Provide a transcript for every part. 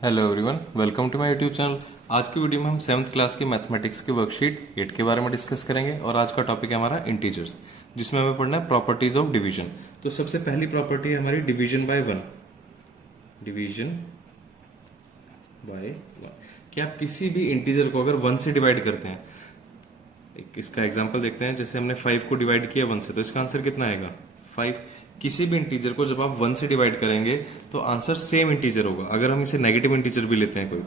Hello everyone, welcome to my YouTube channel. आज की video में हम 7th क्लास की मैथमेटिक्स की वर्कशीट 8 के बारे में डिस्कस करेंगे और आज का टॉपिक है हमारा इंटीजर्स, जिसमें हमें पढ़ना है प्रॉपर्टीज ऑफ डिवीजन। तो सबसे पहली प्रॉपर्टी है हमारी division by one. Division by one कि आप किसी भी इंटीजर को अगर 1 से डिवाइड करते हैं, इसका एग्जांपल देखते हैं। जैसे हमने 5 को डिवाइड किया 1 से, तो इसका आंसर कितना आएगा 5। किसी भी इंटीजर को जब आप 1 से डिवाइड करेंगे तो आंसर सेम इंटीजर होगा। अगर हम इसे नेगेटिव इंटीजर भी लेते हैं कोई,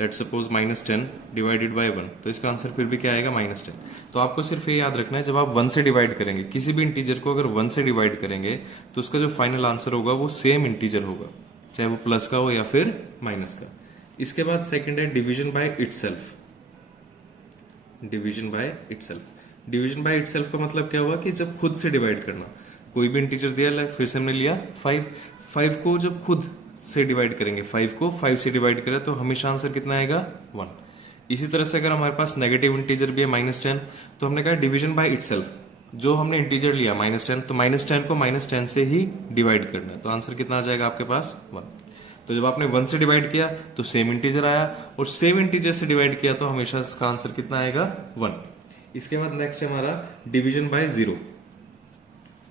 लेट सपोज -10 डिवाइडेड बाय 1, तो इसका आंसर फिर भी क्या आएगा -10। तो आपको सिर्फ ये याद रखना है, जब आप 1 से डिवाइड करेंगे किसी भी इंटीजर को, अगर 1 से डिवाइड करेंगे तो उसका जो फाइनल आंसर होगा वो सेम इंटीजर होगा, चाहे वो प्लस का हो या फिर माइनस का। इसके बाद सेकंड है division by itself. Division by itself. Division by itself का मतलब क्या हुआ कि जब खुद से डिवाइड करना। कोई भी इंटीजर दिया, फिर से हमने लिया 5 को जब खुद से डिवाइड करेंगे, 5 को 5 से डिवाइड करें तो हमेशा आंसर कितना आएगा 1। इसी तरह से अगर हमारे पास नेगेटिव इंटीजर भी है -10, तो हमने कहा डिवीजन बाय इटसेल्फ। जो हमने इंटीजर लिया -10, तो -10 को -10 से ही डिवाइड करना है, तो आंसर कितना आ जाएगा आपके पास 1। तो जब आपने 1 से डिवाइड किया तो सेम इंटीजर आया, और सेम इंटीजर से डिवाइड किया तो हमेशा इसका आंसर कितना आएगा 1। इसके बाद नेक्स्ट है हमारा division by zero.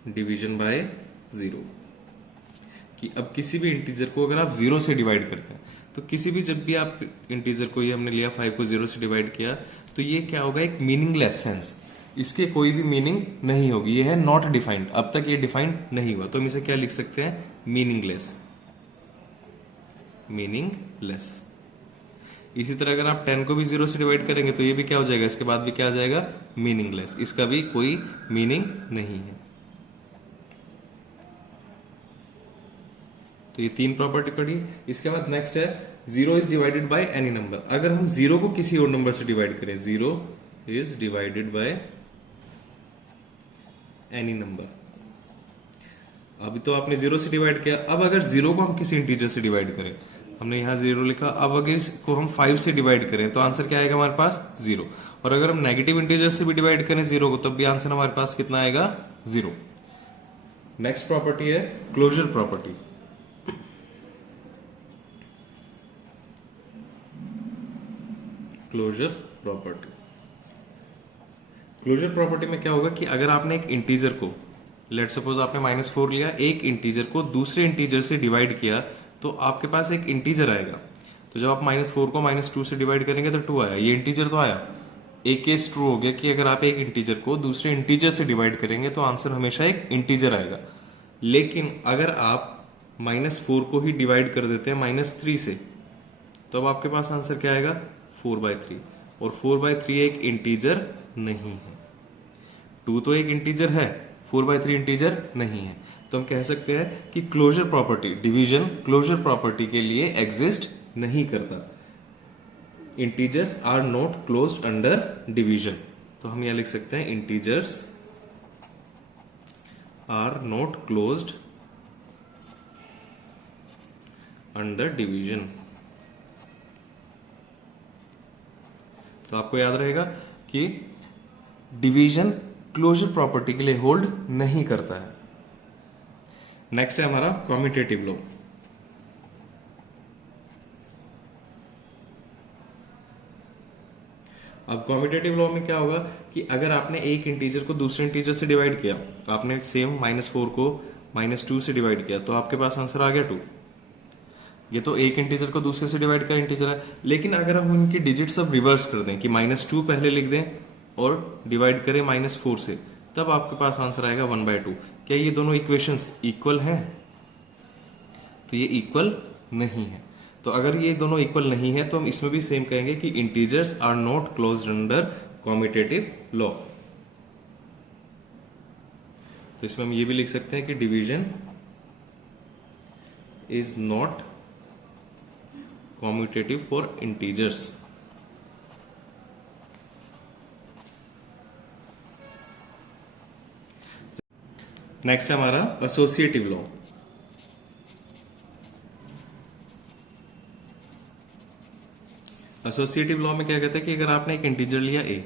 Division by zero कि अब किसी भी इंटीजर को अगर आप 0 से डिवाइड करते हैं, तो किसी भी, जब भी आप इंटीजर को, ये हमने लिया 5 को 0 से डिवाइड किया, तो ये क्या होगा, एक मीनिंगलेस सेंस। इसके कोई भी मीनिंग नहीं होगी, ये है नॉट डिफाइंड। अब तक ये डिफाइंड नहीं हुआ, तो हम इसे क्या लिख सकते हैं, मीनिंगलेस। मीनिंगलेस। इसी तरह अगर आप 10 को भी 0 से डिवाइड करेंगे तो ये भी क्या हो जाएगा, इसके बाद भी क्या आ जाएगा, मीनिंगलेस। इसका भी कोई मीनिंग नहीं है। तो ये 3 प्रॉपर्टी पड़ी। इसके बाद नेक्स्ट है 0 is divided by any number. अगर हम 0 को किसी और नंबर से डिवाइड करें, 0 is divided by any number. अभी तो आपने 0 से डिवाइड किया, अब अगर 0 को हम किसी इंटीजर से डिवाइड करें, हमने यहां 0 लिखा, अब अगर इसको हम 5 से डिवाइड करें तो आंसर क्या आएगा हमारे पास 0। और अगर हम नेगेटिव इंटीजर से भी डिवाइड करें 0 को, तब भी आंसर हमारे पास कितना आएगा 0। नेक्स्ट प्रॉपर्टी है closure property. Closure property. Closure property में क्या होगा कि अगर आपने एक इंटीजर को, लेट सपोज आपने -4 लिया, एक इंटीजर को दूसरे इंटीजर से डिवाइड किया, तो आपके पास एक इंटीजर आएगा। तो जब आप -4 को -2 से डिवाइड करेंगे तो 2 आया, ये इंटीजर तो आया। एक केस ट्रू हो गया कि अगर आप एक इंटीजर को दूसरे इंटीजर से डिवाइड करेंगे तो आंसर हमेशा एक इंटीजर आएगा। लेकिन अगर आप -4 को ही डिवाइड कर देते हैं -3 से, तो अब आपके पास आंसर क्या आएगा 4/3। और 4/3 एक इंटीजर नहीं है। 2 तो एक इंटीजर है, 4/3 इंटीजर नहीं है। तो हम कह सकते हैं कि closure property, division closure property के लिए एग्जिस्ट नहीं करता। Integers are not closed under division. तो हम यह लिख सकते हैं integers are not closed under division. तो आपको याद रहेगा कि डिवीजन क्लोजर प्रॉपर्टी के लिए होल्ड नहीं करता है। नेक्स्ट है हमारा कॉम्यूटेटिव लॉ। अब कॉम्यूटेटिव लॉ में क्या होगा कि अगर आपने एक इंटीजर को दूसरे इंटीजर से डिवाइड किया, तो आपने सेम -4 को -2 से डिवाइड किया, तो आपके पास आंसर आ गया 2। ये तो एक इंटीजर को दूसरे से डिवाइड किया इंटीजर है। लेकिन अगर हम इनकी डिजिट्स अब रिवर्स कर दें कि -2 पहले लिख दें और डिवाइड करें -4 से, तब आपके पास आंसर आएगा 1/2। क्या ये दोनों इक्वेशंस इक्वल हैं? तो ये इक्वल नहीं है। तो अगर ये दोनों इक्वल नहीं है तो हम इसमें भी सेम कहेंगे कि integers are not closed under commutative law. तो इसमें हम ये भी लिख सकते हैं कि division is not commutative for integers. Next है हमारा एसोसिएटिव लॉ। एसोसिएटिव लॉ में क्या कहते हैं कि अगर आपने एक इंटीजर लिया a,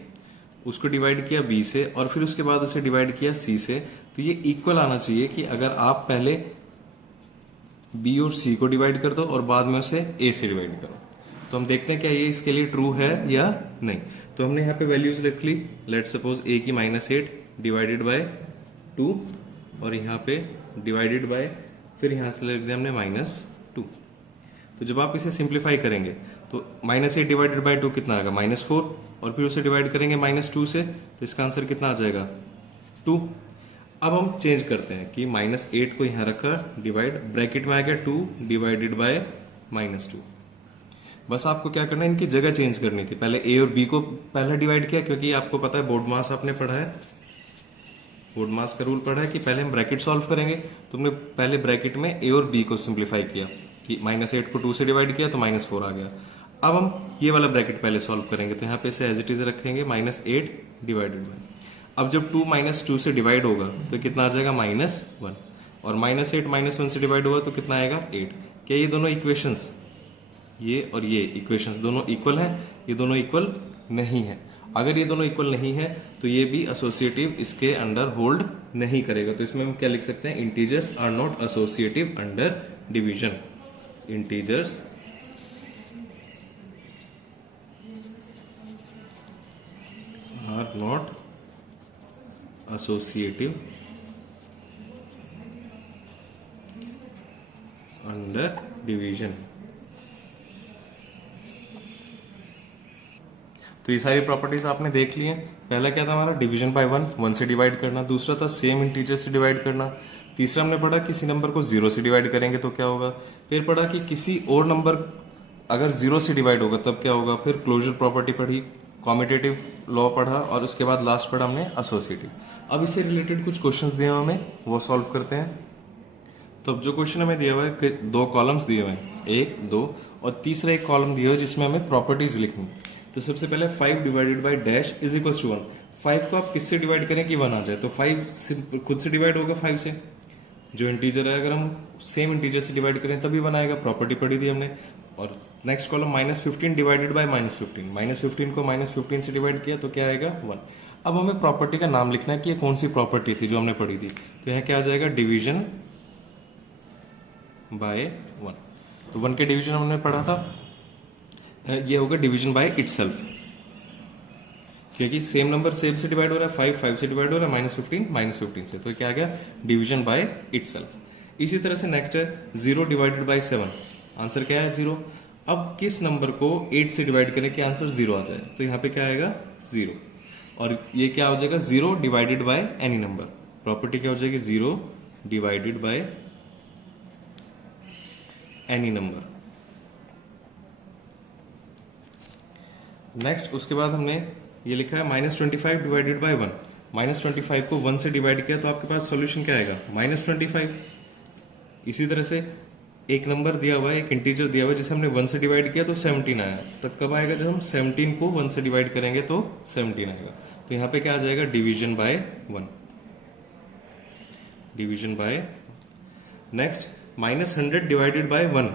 उसको डिवाइड किया b से, और फिर उसके बाद उसे डिवाइड किया c से, तो ये इक्वल आना चाहिए कि अगर आप पहले बी और सी को डिवाइड कर दो और बाद में उसे ए से डिवाइड करो। तो हम देखते हैं क्या ये इसके लिए ट्रू है या नहीं। तो हमने यहाँ पे वैल्यूज रख ली, लेट सपोज ए की -8 डिवाइडेड बाय 2 और यहाँ पे डिवाइडेड बाय, फिर यहाँ से लिख दिया हमने -2। तो जब आप इसे सिंप्लीफाई करेंगे तो -8 डिवाइडेड बाय 2 कितना आएगा -4 और फिर उसे डिवाइड करेंगे -2 से, तो इसका आंसर कितना आ जाएगा 2। अब हम चेंज करते हैं कि -8 को यहां रखा, डिवाइड, ब्रैकेट में आ गया 2 डिवाइडेड बाय -2। बस आपको क्या करना है, इनकी जगह चेंज करनी थी। पहले ए और बी को पहले डिवाइड किया, क्योंकि आपको पता है बोर्ड मास आपने पढ़ा है, बोर्ड मास का रूल पढ़ा है कि पहले हम ब्रैकेट सॉल्व करेंगे। तो हमने पहले ब्रैकेट में ए और बी को सिंप्लीफाई किया कि -8 को 2 से डिवाइड किया तो -4 आ गया। अब हम ये वाला ब्रैकेट पहले सॉल्व करेंगे, तो यहाँ पे से एज इट इज रखेंगे -8 डिवाइडेड बाय, अब जब 2 -2 से डिवाइड होगा तो कितना आ जाएगा -1 और -8 -1 से डिवाइड होगा तो कितना आएगा 8। क्या ये दोनों इक्वेशंस, ये और ये इक्वेशंस दोनों इक्वल है? ये दोनों इक्वल नहीं है। अगर ये दोनों इक्वल नहीं है तो ये भी एसोसिएटिव इसके अंडर होल्ड नहीं करेगा। तो इसमें हम क्या लिख सकते हैं, integers are not associative under division. Integers are not associative under division. तो ये सारी प्रॉपर्टीज आपने देख ली हैं। पहला क्या था हमारा, डिवीजन बाय 1 से डिवाइड करना। दूसरा था सेम इंटीजर से डिवाइड करना। तीसरा हमने पढ़ा किसी नंबर को 0 से डिवाइड करेंगे तो क्या होगा। फिर पढ़ा कि किसी और नंबर अगर 0 से डिवाइड होगा तब क्या होगा। फिर क्लोजर प्रॉपर्टी पढ़ी, कॉम्यूटेटिव लॉ पढ़ा और उसके बाद लास्ट पढ़ा हमने एसोसिएटिव। अब इससे रिलेटेड कुछ क्वेश्चंस दिए हुए हमें, वो सॉल्व करते हैं। तो अब जो क्वेश्चन हमें दिया हुआ है, 2 कॉलम्स दिए हुए हैं, 1 2 और तीसरा एक कॉलम दिया हुआ है जिसमें हमें प्रॉपर्टीज लिखनी। तो सबसे पहले 5 divided by dash is equal to 1। 5 को आप किससे डिवाइड करें कि 1 आ जाए। तो 5 खुद से डिवाइड होगा 5 से, जो इंटीजर है अगर हम सेम इंटीजर से डिवाइड करें तभी 1 आएगा, प्रॉपर्टी पढ़ी थी हमने। और नेक्स्ट कॉलम -15 डिवाइडेड बाय -15, -15 को -15 से डिवाइड किया तो क्या आएगा 1। अब हमें प्रॉपर्टी का नाम लिखना है कि ये कौन सी प्रॉपर्टी थी जो हमने पढ़ी थी। तो यहाँ क्या आ जाएगा, डिवीजन बाय 1। तो 1 के डिवीजन हमने पढ़ा था, ये होगा डिवीजन बाय इटसेल्फ, क्योंकि सेम नंबर सेम से डिवाइड हो रहा है, 5 से डिवाइड हो रहा है, -15 से, तो क्या आ गया डिवीजन बाय इटसेल्फ। इसी तरह से नेक्स्ट है 0 डिवाइडेड बाय 7, आंसर क्या है 0। अब किस नंबर को 8 से डिवाइड करें कि आंसर 0 आ जाए। तो यहाँ पे क्या आएगा 0, और ये क्या हो जाएगा 0 divided by any number. Property क्या हो जाएगी 0 divided by any number. Next उसके बाद हमने ये लिखा है -25 डिवाइडेड बाय 1। -25 को 1 से डिवाइड किया तो आपके पास सॉल्यूशन क्या आएगा -25। इसी तरह से एक नंबर दिया हुआ है, एक इंटीजर दिया हुआ है जिसे हमने 1 से डिवाइड किया तो 17 आया। तब कब आएगा, जब हम 17 को 1 से डिवाइड करेंगे तो 17 आएगा। तो यहाँ पे क्या आ जाएगा division bye 1, division bye. Next -100 divided by 1।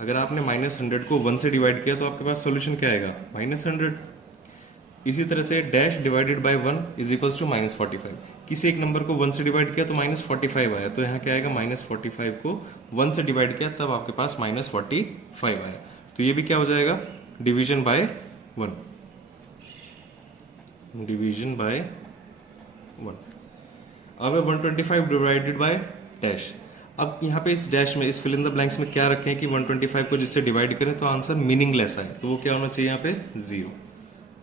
अगर आपने -100 को 1 से डिवाइड किया तो आपके पास सॉल्यूशन क्या आएगा -100। इसी तरह से dash divided by 1 is equals to -45। किसी एक नंबर को 1 से डिवाइड किया तो -45 आया। तो यहाँ क्या आएगा, -45 को 1 से डिवाइड किया तब आपके पास -45 आया। तो ये भी क्या हो जाएगा डिवीजन बाय 1, डिवीजन बाय 1। अब 125 डिवाइडेड बाय डैश। अब यहाँ पे इस डैश में, इस फिल इन द ब्लैंक्स में क्या रखें कि 125 को जिससे डिवाइड करें तो आंसर मीनिंगलेस आए। तो वो क्या होना चाहिए यहाँ पे 0।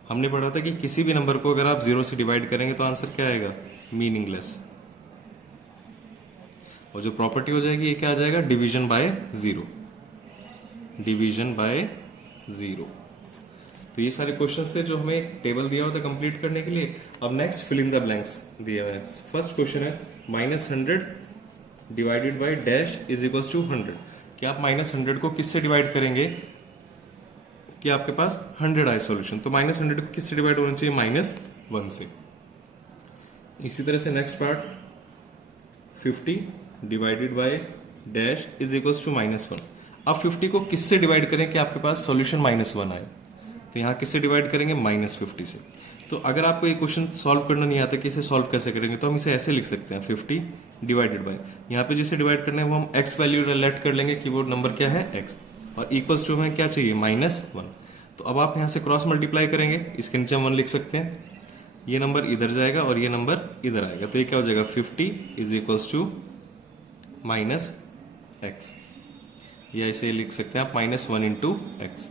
हमने पढ़ा था कि किसी भी नंबर को अगर आप 0 से डिवाइड करेंगे तो आंसर क्या आएगा मीनिंगलेस। और जो प्रॉपर्टी हो जाएगी ये क्या आ जाएगा डिवीजन बाय 0, डिवीजन बाय 0। तो ये सारे क्वेश्चंस थे जो हमें टेबल दिया हुआ था कंप्लीट करने के लिए। अब next fill in the blanks दिया हुआ है। फर्स्ट क्वेश्चन है -100 divided by dash is equals to 100। क्या आप -100 को किससे डिवाइड करेंगे कि आपके पास 100 आए सॉल्यूशन। तो -100 को किससे डिवाइड होना चाहिए -1 से। इसी तरह से next part 50 divided by dash is equals to -1। अब 50 को किससे डिवाइड करें कि आपके पास सॉल्यूशन -1 आए। तो यहां किससे डिवाइड करेंगे -50 से। तो अगर आपको ये क्वेश्चन सॉल्व करना नहीं आता कि इसे सॉल्व कैसे करेंगे, तो हम इसे ऐसे लिख सकते हैं 50 डिवाइडेड बाय, यहाँ पे जिसे डिवाइड करना है वो हम x वैल्यू लेट कर लेंगे कि वो नंबर क्या है x, और इक्वल्स टू हमें क्या चाहिए -1। तो अब आप यहाँ से क्रॉस मल्टीप्लाई करेंगे, इसके नीचे हम 1 लिख सकते हैं, ये नंबर इधर जाएगा और ये नंबर इधर आएगा, तो ये क्या हो जाएगा 50 इज इक्वल्स टू -x, या इसे लिख सकते हैं आप -1 इंटू एक्स।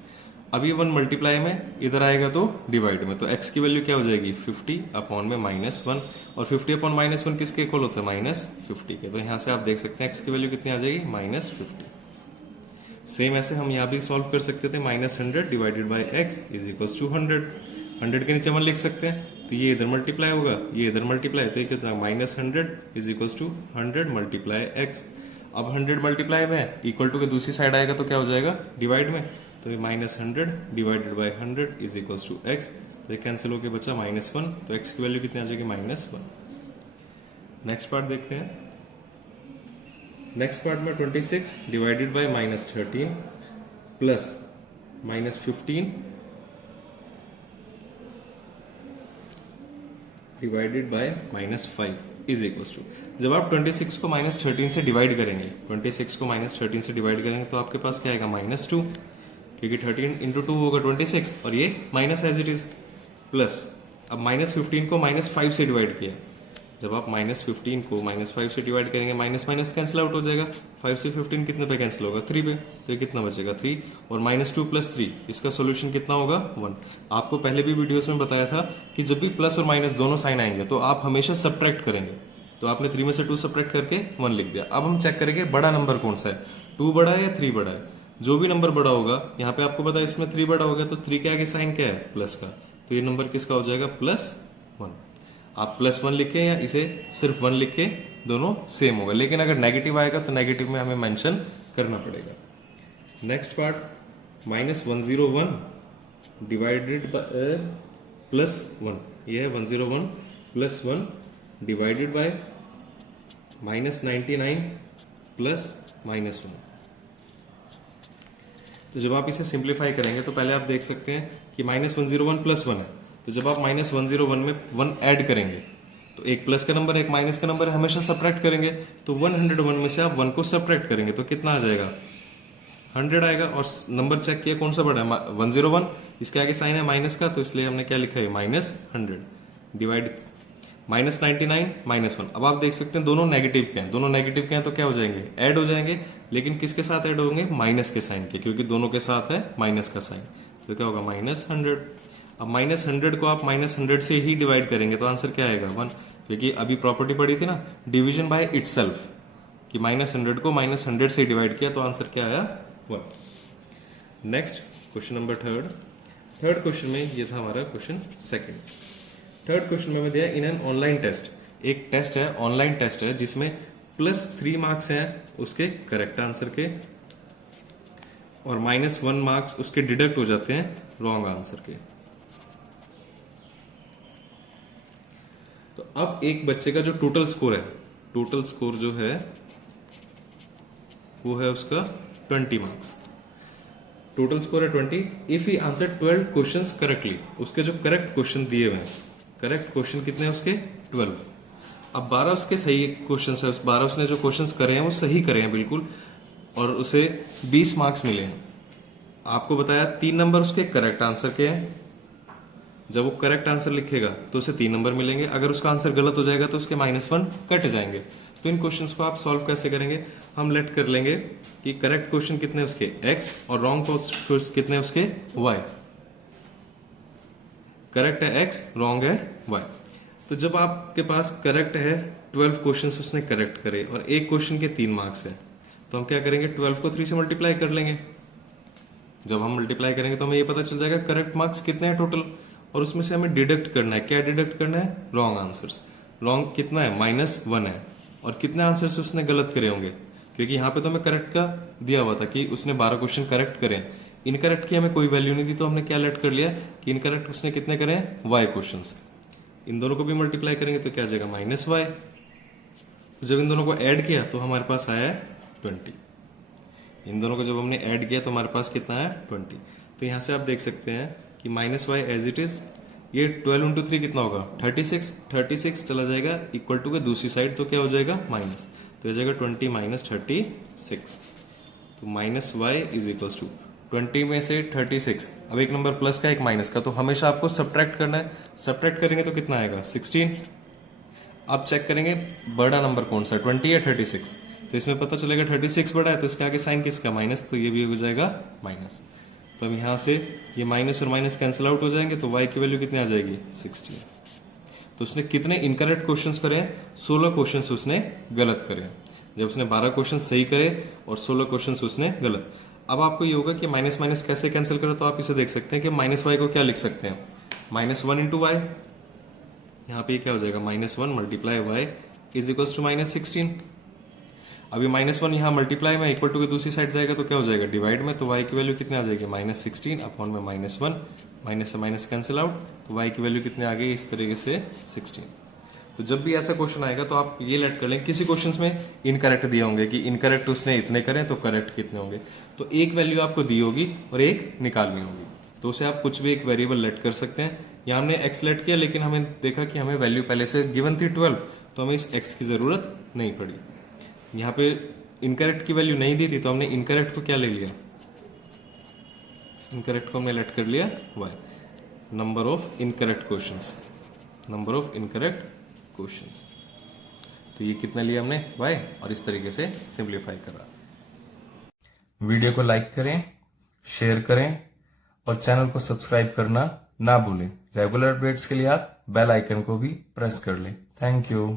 अब ये 1 मल्टीप्लाई में इधर आएगा तो डिवाइड में, तो x की वैल्यू क्या हो जाएगी 50 अपॉन में -1, और 50 अपॉन -1 किसके इक्वल होता है -50 के, तो यहां से आप देख सकते हैं x की वैल्यू कितनी आ जाएगी -50। सेम ऐसे हम यहाँ भी सॉल्व कर सकते थे, -100 divided by x is equal to 100 के नीचे 1 लिख सकते हैं, तो ये इधर मल्टीप्लाई होगा, ये इधर मल्टीप्लाई, तो ये कितना -100 is equal to 100 multiply x। अब 100 मल्टीप्लाई में इक्वल टू के दूसरी साइड आएगा तो क्या हो जाएगा डिवाइड में, तो ये -100 divided by 100 is equal to x, तो ये कैंसिल होकर बचा -1, तो x की वैल्यू कितनी आ जाएगी -1। नेक्स्ट पार्ट देखते हैं। नेक्स्ट पार्ट में 26 divided by -13 plus -15 divided by -5 is equal to, जब आप 26 को -13 से डिवाइड करेंगे, 26 को -13 से डिवाइड करेंगे तो आपके पास क्या आएगा -2, क्योंकि 13 इंटू 2 होगा 26 और ये minus as it is, plus अब -15 को -5 से डिवाइड किया, जब आप -15 को -5 से डिवाइड करेंगे माइनस माइनस कैंसिल आउट हो जाएगा, 5 से 15 कितने पे कैंसिल होगा 3 पे, तो ये कितना बचेगा 3, और -2 + 3 इसका सोल्यूशन कितना होगा 1। आपको पहले भी वीडियोस में बताया था कि जब भी प्लस और माइनस दोनों साइन आएंगे तो आप हमेशा सब्ट्रैक्ट करेंगे, तो आपने 3 में से 2 सब्ट्रैक्ट करके 1 लिख दिया। अब हम चेक करेंगे बड़ा नंबर कौन सा है, 2 बड़ा है या 3 बड़ा है, जो भी नंबर बड़ा होगा, यहाँ पे आपको पता है इसमें 3 बड़ा होगा, तो 3 के आगे साइन क्या है प्लस का, तो ये नंबर किसका हो जाएगा +1। आप +1 लिखे या इसे सिर्फ 1 लिखे, दोनों सेम होगा, लेकिन अगर नेगेटिव आएगा तो नेगेटिव में हमें मेंशन करना पड़ेगा। नेक्स्ट पार्ट -101 डिवाइडेड बाय +1, ये है 101 + 1 डिवाइडेड बाय -99 + -1। तो जब आप इसे सिंप्लीफाई करेंगे तो पहले आप देख सकते हैं कि -101 + 1 है, तो जब आप -101 में 1 ऐड करेंगे तो एक प्लस का नंबर एक माइनस का नंबर हमेशा सब्ट्रैक्ट करेंगे, तो 101 में से आप 1 को सब्ट्रैक्ट करेंगे तो कितना आ जाएगा 100 आएगा, और नंबर चेक किया कौन सा बड़ा है 101, इसके आगे साइन है माइनस का, तो इसलिए हमने क्या लिखा है -100 डिवाइड -99 -1। अब आप देख सकते हैं दोनों नेगेटिव के हैं, दोनों नेगेटिव के हैं तो क्या हो जाएंगे ऐड हो जाएंगे, लेकिन किसके साथ ऐड होंगे माइनस के साइन के, क्योंकि दोनों के साथ है माइनस का साइन, तो क्या होगा -100। अब -100 को आप -100 से ही डिवाइड करेंगे तो आंसर क्या आएगा 1, क्योंकि अभी प्रॉपर्टी पड़ी थी ना डिवीजन बाय इटसेल्फ, कि -100 को -100 से डिवाइड किया तो आंसर क्या आया 1। Next question number third question में ये था हमारा क्वेश्चन सेकंड। थर्ड क्वेश्चन में हमें दिया इन एन ऑनलाइन टेस्ट, एक टेस्ट है ऑनलाइन टेस्ट है जिसमें +3 मार्क्स हैं उसके करेक्ट आंसर के, और -1 मार्क्स उसके डिडक्ट हो जाते हैं रॉन्ग आंसर के। तो अब एक बच्चे का जो टोटल स्कोर है, टोटल स्कोर जो है वो है उसका 20 मार्क्स, टोटल स्कोर है 20 if he answer 12 questions correctly. उसके जो करेक्ट क्वेश्चन दिए हुए हैं, करेक्ट क्वेश्चन कितने हैं उसके 12। अब 12 उसके सही क्वेश्चंस है, उस 12 उसने जो क्वेश्चंस करे हैं वो सही करे हैं बिल्कुल, और उसे 20 मार्क्स मिले हैं। आपको बताया 3 नंबर उसके करेक्ट आंसर के हैं, जब वो करेक्ट आंसर लिखेगा तो उसे 3 नंबर मिलेंगे, अगर उसका आंसर गलत हो जाएगा तो उसके -1 कट जाएंगे। तो इन क्वेश्चंस को आप सॉल्व कैसे करेंगे, हम लेट कर लेंगे कि करेक्ट क्वेश्चन कितने उसके x और रॉन्ग क्वेश्चन कितने उसके y। करेक्ट है x, रॉन्ग है y। तो जब आपके पास करेक्ट है 12 क्वेश्चंस उसने करेक्ट करे और एक क्वेश्चन के 3 मार्क्स है, तो हम क्या करेंगे 12 को 3 से मल्टीप्लाई कर लेंगे। जब हम मल्टीप्लाई करेंगे तो हमें ये पता चल जाएगा करेक्ट मार्क्स कितने हैं टोटल, और उसमें से हमें डिडक्ट करना है। क्या डिडक्ट करना है रॉन्ग आंसर्स। रॉन्ग कितना है -1 है, और कितने आंसर्स उसने गलत करे होंगे, क्योंकि यहाँ पे तो हमें करेक्ट का दिया हुआ था कि उसने 12 क्वेश्चन करेक्ट करे, इनकरेक्ट की हमें कोई वैल्यू नहीं दी, तो हमने क्या लेट कर लिया कि इनकरेक्ट उसने कितने करे y क्वेश्चन। इन दोनों को भी मल्टीप्लाई करेंगे तो क्या आ जाएगा -y। जब इन दोनों को ऐड किया तो हमारे पास आया 20। इन दोनों को जब हमने ऐड किया तो हमारे पास कितना आया 20। तो यहां से आप देख सकते हैं कि -y एज इट इज ये 12 इंटू 3 कितना होगा 36, 36 चला जाएगा इक्वल टू के दूसरी साइड, तो क्या हो जाएगा माइनस, तो हो जाएगा 20 माइनस 36, तो minus y is equal to 20 में से 36, अब एक नंबर प्लस का एक माइनस का, तो हमेशा आपको सब्ट्रैक्ट करना है, सब्ट्रैक्ट करेंगे तो कितना आएगा 16। अब चेक करेंगे बड़ा नंबर कौन सा 20 या 36, तो इसमें पता चलेगा 36 बड़ा है, तो इसके आगे साइन किसका माइनस, तो ये भी हो जाएगा माइनस। तो अब यहां से ये माइनस और माइनस कैंसिल आउट हो जाएंगे, तो y की वैल्यू कितनी आ जाएगी 16। तो उसने कितने इनकरेक्ट क्वेश्चंस करे, 16 क्वेश्चंस उसने गलत करे, जब उसने 12 क्वेश्चन सही करे और 16 क्वेश्चंस उसने गलत। अब आपको ये होगा कि माइनस माइनस कैसे कैंसिल करो, तो आप इसे देख सकते हैं कि माइनस वाई को क्या लिख सकते हैं, -1 इंटू वाई, यहाँ पे क्या हो जाएगा -1 multiply y is equal to -16। अभी -1 यहाँ मल्टीप्लाई में इक्वल टू के दूसरी साइड जाएगा तो क्या हो जाएगा डिवाइड में, तो y की वैल्यू कितनी आ जाएगी -16 अपॉन में -1, माइनस से माइनस कैंसिल आउट, तो y की वैल्यू कितनी आ गई इस तरीके से 16। तो जब भी ऐसा क्वेश्चन आएगा तो आप ये लेट कर लें, किसी क्वेश्चन में इनकरेक्ट दिए होंगे कि इनकरेक्ट उसने इतने करें तो करेक्ट कितने होंगे, तो एक वैल्यू आपको दी होगी और एक निकालनी होगी, तो उसे आप कुछ भी एक वेरिएबल लेट कर सकते हैं। यहाँ हमने x लेट किया, लेकिन हमें देखा कि हमें वैल्यू पहले से गिवन थी 12, तो हमें इस x की जरूरत नहीं पड़ी। यहाँ पे इनकरेक्ट की वैल्यू नहीं दी थी, तो हमने इनकरेक्ट को क्या ले लिया, इनकरेक्ट को हमने लेट कर लिया y, number of incorrect questions, number of incorrect questions, तो ये कितना लिया हमने y, और इस तरीके से सिंप्लीफाई करा। वीडियो को लाइक करें, शेयर करें और चैनल को सब्सक्राइब करना ना भूलें। रेगुलर अपडेट्स के लिए आप बेल आइकन को भी प्रेस कर लें। Thank you.